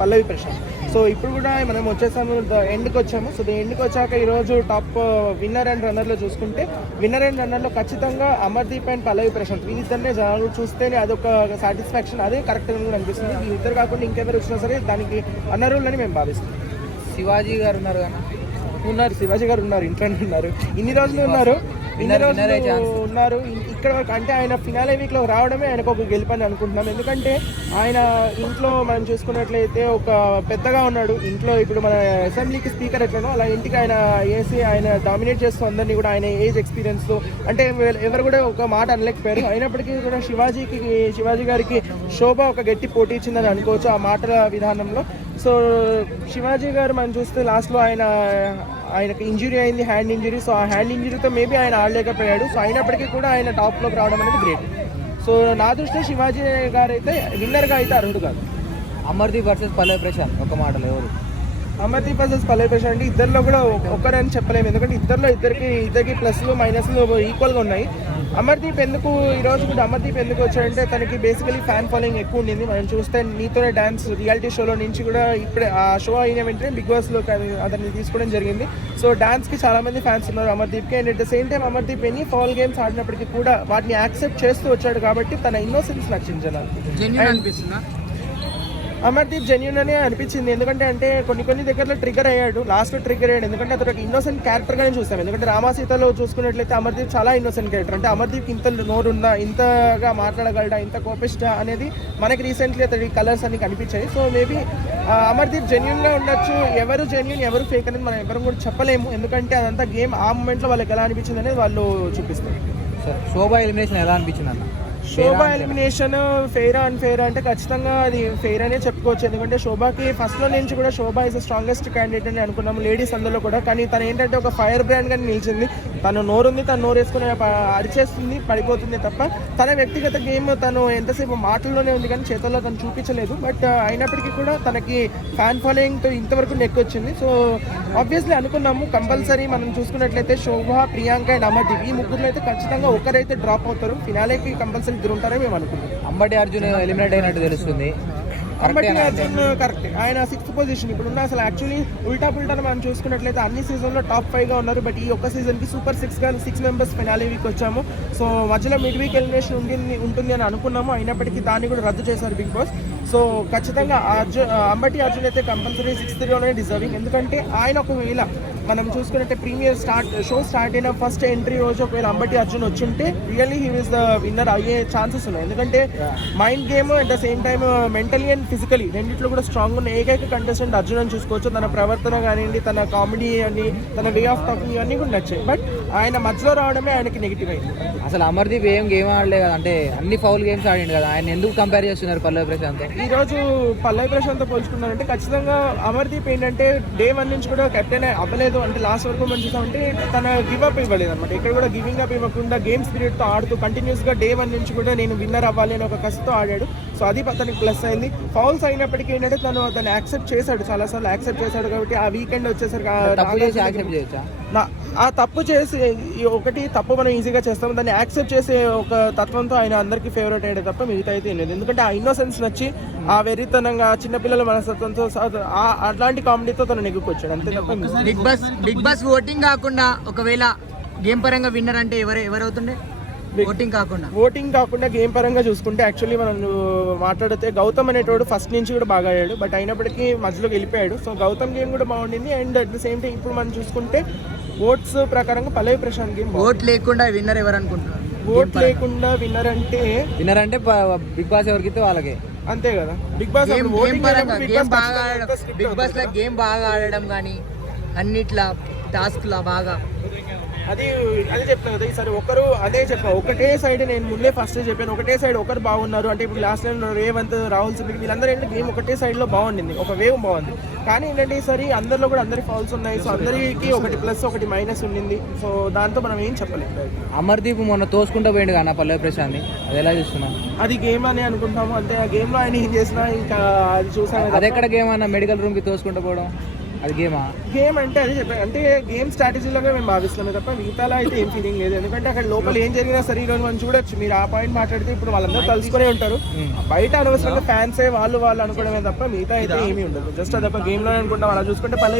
పల్లవి Prashanth. So ఇప్పుడు కూడా మనం వచ్చేసాము, ఎండ్కి వచ్చాము. సో ఎండ్కి వచ్చాక ఈరోజు టాప్ విన్నర్ అండ్ రన్నర్లో చూసుకుంటే, విన్నర్ అండ్ రన్నర్లో ఖచ్చితంగా అమర్దీప్ అండ్ పల్లవి ప్రశాంత్ వీళ్ళిద్దరినే జనాలు చూస్తేనే అదొక సాటిస్ఫాక్షన్, అదే కరెక్ట్ అని అనిపిస్తుంది. వీళ్ళిద్దరు కాకుండా ఇంకెవరు వచ్చినా సరే దానికి అనర్హులని మేము భావిస్తాం. శివాజీ గారు ఉన్నారు కదా, ఉన్నారు శివాజీ గారు ఉన్నారు, ఇంట్లోనే ఉన్నారు, ఇన్ని రోజులు ఉన్నారు ఇక్కడ వరకు. అంటే ఆయన ఫినాలే వీక్లో రావడమే ఆయనకు ఒక గెలుపని అనుకుంటున్నాం. ఎందుకంటే ఆయన ఇంట్లో మనం చూసుకున్నట్లయితే ఒక పెద్దగా ఉన్నాడు ఇంట్లో. ఇప్పుడు మన అసెంబ్లీకి స్పీకర్ ఎట్లనో అలా ఇంటికి ఆయన వేసి ఆయన డామినేట్ చేస్తూ అందరినీ కూడా ఆయన ఏజ్ ఎక్స్పీరియన్స్తో, అంటే ఎవరు కూడా ఒక మాట అనలేకపోయారు. అయినప్పటికీ కూడా శివాజీ గారికి శోభ ఒక గట్టి పోటీ ఇచ్చిందని అనుకోవచ్చు ఆ మాటల విధానంలో. సో శివాజీ గారు మనం చూస్తే లాస్ట్లో ఆయనకు ఇంజురీ అయింది, హ్యాండ్ ఇంజురీ. సో ఆ హ్యాండ్ ఇంజురీతో మేబీ ఆయన ఆడలేకపోయాడు. సో అయినప్పటికీ కూడా ఆయన టాప్లోకి రావడం అనేది గ్రేట్. సో నా దృష్టిలో శివాజీ గారు అయితే విన్నర్గా అయితే అర్హుడు కాదు. అమర్దీప్ వర్సెస్ పల్లవి ప్రశాంత్ ఒక మాటలు ఎవరు? అమర్దీప్ వర్సెస్ పల్లవి ప్రశాంత్ అంటే ఇద్దరిలో కూడా ఒక్కరని చెప్పలేము. ఎందుకంటే ఇద్దరికి ప్లస్లు మైనస్లు ఈక్వల్గా ఉన్నాయి. అమర్దీప్ ఎందుకు వచ్చాడంటే తనకి బేసికలీ ఫ్యాన్ ఫాలోయింగ్ ఎక్కువ ఉండింది. మనం చూస్తే నీతోనే డ్యాన్స్ రియాలిటీ షోలో నుంచి కూడా ఇప్పుడే ఆ షో అయిన వెంటనే బిగ్ బాస్లో అతన్ని తీసుకోవడం జరిగింది. సో డాన్స్కి చాలా మంది ఫ్యాన్స్ ఉన్నారు అమర్దీప్కి. And at the same time Amardeep ఎన్ని ఫౌల్ గేమ్స్ ఆడినప్పటికీ కూడా వాటిని యాక్సెప్ట్ చేస్తూ వచ్చాడు కాబట్టి తన ఇన్నోసెన్స్ నచ్చింది జనాలు. అమర్దీప్ జెన్యూన్ అనే అనిపించింది. ఎందుకంటే కొన్ని దగ్గరలో ట్రిగర్ అయ్యాడు, లాస్ట్లో ట్రిగర్ అయ్యాడు. ఎందుకంటే అతను ఒక ఇన్నోసెంట్ క్యారెక్టర్గానే చూస్తాం. ఎందుకంటే రామాసీతలో చూసుకున్నట్లయితే అమర్దీప్ చాలా ఇన్నోసెంట్ క్యారెక్టర్. అంటే అమర్దీప్కి ఇంత నోరుందా, ఇంతగా మాట్లాడగలడా, ఇంత కోపిస్టా అనేది మనకి రీసెంట్లీ అతడి కలర్స్ అన్ని కనిపించాయి. సో మేబీ అమర్దీప్ జెన్యూన్గా ఉండొచ్చు. ఎవరు జెన్యూన్ ఎవరు ఫేక్ అనేది మనం ఎవరు కూడా చెప్పలేము. ఎందుకంటే అదంతా గేమ్ ఆ మూమెంట్లో వాళ్ళకి ఎలా అనిపించింది అనేది వాళ్ళు చూపిస్తారు. శోభ ఎలిమినేషన్ ఎలా అనిపించింది అన్న? శోభ ఎలిమినేషన్ ఫెయిరా అన్ఫెయిరా అంటే ఖచ్చితంగా అది ఫెయిర్ అనే చెప్పుకోవచ్చు. ఎందుకంటే శోభకి ఫస్ట్లో నుంచి కూడా శోభ ఇస్ ద స్ట్రాంగెస్ట్ క్యాండిడేట్ అని అనుకున్నాము లేడీస్ అందులో కూడా. కానీ తను ఏంటంటే ఒక ఫైర్ బ్రాండ్గా నిలిచింది. తను నోరుంది, తను నోరు వేసుకుని అరిచేస్తుంది, పడిపోతుంది తప్ప తన వ్యక్తిగత గేమ్ తను ఎంతసేపు మాటల్లోనే ఉంది కానీ చేతుల్లో తను చూపించలేదు. బట్ అయినప్పటికీ కూడా తనకి ఫ్యాన్ ఫాలోయింగ్తో ఇంతవరకు నెక్కొచ్చింది. సో ఆబ్వియస్లీ అనుకున్నాము కంపల్సరీ మనం చూసుకున్నట్లయితే శోభ, ప్రియాంక అండ్ అమర్దీప్ ఈ ముగ్గురు అయితే ఖచ్చితంగా ఒకరైతే డ్రాప్ అవుతారు. ఫినాలేకి కంపల్సరీ ఇద్దరు ఉంటారని మేము అనుకుంటున్నాం. అంబటి అర్జున్ ఎలిమినేట్ అయినట్టు తెలుస్తుంది. అంబటి అర్జున్ కరెక్ట్, ఆయన 6th పొజిషన్ ఇప్పుడు అసలు యాక్చువల్లీ ఉల్టా మనం చూసుకున్నట్లయితే అన్ని సీజన్లో టాప్ 5గా ఉన్నారు. బట్ ఈ ఒక్క సీజన్కి సూపర్ 6 మెంబర్స్ ఫినాలే వీక్ వచ్చాము. సో మధ్యలో మిడ్ వీక్ ఎలిమినేషన్ ఉంటుంది అని అనుకున్నాము. అయినప్పటికీ దాన్ని కూడా రద్దు చేశారు బిగ్ బాస్. సో ఖచ్చితంగా అంబటి అర్జున్ అయితే కంపల్సరీ 6th డిజర్వింగ్. ఎందుకంటే ఆయన ఒకవేళ మనం చూసుకున్నట్టే ప్రీమియర్ షో స్టార్ట్ అయిన ఫస్ట్ ఎంట్రీ రోజు ఒకవేళ అంబటి అర్జున్ వచ్చుంటే really he is the winner అయ్యే ఛాన్సెస్ ఉన్నాయి. ఎందుకంటే mind game at the same time mentally and physically రెండిట్లో కూడా స్ట్రాంగ్ ఉన్న ఏకైక కంటెస్టెంట్ అర్జున్ అని చూసుకోవచ్చు. తన ప్రవర్తన కానివ్వండి, తన కామెడీ అని, తన వే ఆఫ్ టాకింగ్ ఇవన్నీ కూడా నచ్చాయి. బట్ ఆయన మధ్యలో రావడమే ఆయనకి నెగిటివ్ అయింది. అసలు అమర్దీప్ ఏం గేమ్ ఆడలేదు కదా, అంటే అన్ని ఫౌల్ గేమ్స్ ఆడిండు కదా, ఆయన ఎందుకు కంపేర్ చేస్తున్నారు పల్లవి ప్రశాంత్? ఈ రోజు పల్లవి ప్రశాంత్తో పోల్చుకున్నారంటే ఖచ్చితంగా అమర్దీప్ ఏంటంటే డే 1 నుంచి కూడా కెప్టెన్ అవ్వలేదు. అంటే లాస్ట్ వరకు మనం చూసామంటే తన గివ్ అప్ ఇవ్వలేదు అనమాట. ఇక్కడ కూడా గివింగ్ అప్ ఇవ్వకుండా గేమ్ స్పిరిట్తో ఆడుతూ కంటిన్యూస్గా డే 1 నుంచి కూడా నేను విన్నర్ అవ్వాలి అని ఒక కసితో ఆడాడు. సో అది తనకి ప్లస్ అయింది. ఫౌల్స్ అయినప్పటికీ ఏంటంటే తను యాక్సెప్ట్ చేశాడు, చాలాసార్లు యాక్సెప్ట్ చేశాడు. కాబట్టి ఆ వీకెండ్ వచ్చేసరికి ఆ తప్పు చేసి ఒకటి తప్పు మనం ఈజీగా చేస్తాం, దాన్ని యాక్సెప్ట్ చేసే ఒక తత్వంతో ఆయన అందరికీ ఫేవరెట్ అయ్యే తప్ప మిగతా అయితే లేదు. ఎందుకంటే ఆ ఇన్నోసెన్స్ నచ్చి ఆ వెర్రితనంగా చిన్నపిల్లల మనస్తత్వంతో అట్లాంటి కామెడీతో తను నెగ్గుకొచ్చాడు అంతే తప్ప. బిగ్ బాస్ ఓటింగ్ కాకుండా ఒకవేళ గేమ్ పరంగా విన్నర్ అంటే ఎవరవుతుండే? ఓటింగ్ కాకుండా గేమ్ పరంగా చూసుకుంటే యాక్చువల్లీ మనం మాట్లాడితే గౌతమ్ అనేటోడు ఫస్ట్ నుంచి కూడా బాగా ఆడాడు. బట్ అయినప్పటికీ మధ్యలోకి వెళ్ళిపోయాడు. సో గౌతమ్ గేమ్ కూడా బాగుండింది. And at the same time ఇప్పుడు మనం చూసుకుంటే ఓట్స్ ప్రకారంగా పల్లవి ప్రశాంత్ గేమ్. ఓట్ లేకుండా విన్నర్ ఎవరు అనుకుంటున్నారు? ఓట్ లేకుండా విన్నర్ అంటే బిగ్ బాస్ ఎవరికితే వాళ్ళకే అంతే కదా. బిగ్ బాస్ లో గేమ్ బాగా ఆడడం కానీ అన్నిట్లా టాస్క్ లా బాగా అదే చెప్తాను కదా. ఈసారి ఒకటే సైడ్ నేను ముందే ఫస్ట్ చెప్పాను, ఒకటే సైడ్ ఒకరు బాగున్నారు. అంటే ఇప్పుడు లాస్ట్ టైం రేవంత్, రాహుల్ సింగ్ వీళ్ళందరూ ఏంటంటే గేమ్ ఒకటే సైడ్లో బాగుండింది, ఒక వేవ్ బాగుంది. కానీ ఏంటంటే ఈసారి అందరిలో కూడా అందరి ఫాల్స్ ఉన్నాయి. సో అందరికి ఒకటి ప్లస్ ఒకటి మైనస్ ఉండింది. సో దాంతో మనం ఏం చెప్పలేదు. అమర్దీప్ మొన్న తోసుకుంటూ పోయిండు కానీ పల్లవి ప్రశాంత్, అది ఎలా చూస్తున్నాం? అది గేమ్ అని అనుకుంటాము అంతే. ఆ గేమ్లో ఆయన ఏం చేసినా ఇంకా అది చూసాను. అది ఎక్కడ గేమ్ అన్న మెడికల్ రూమ్కి తోసుకుంటూ పోవడం అది గేమా? గేమ్ అంటే అది చెప్పాను, అంటే గేమ్ స్ట్రాటజీలోగా మేము భావిస్తున్నామే తప్ప మిగతాలో అయితే ఏం ఫీలింగ్ లేదు. ఎందుకంటే అక్కడ లోపల ఏం జరిగినా సరే ఈరోజు మనం చూడొచ్చు. మీరు ఆ పాయింట్ మాట్లాడితే ఇప్పుడు వాళ్ళందరూ కలుసుకునే ఉంటారు. బయట అనవసరంగా ఫ్యాన్సే వాళ్ళు అనుకోవడమే తప్ప మిగతా అయితే ఏమీ ఉండదు. జస్ట్ అదొక గేమ్లో అనుకుంటాం. అలా చూసుకుంటే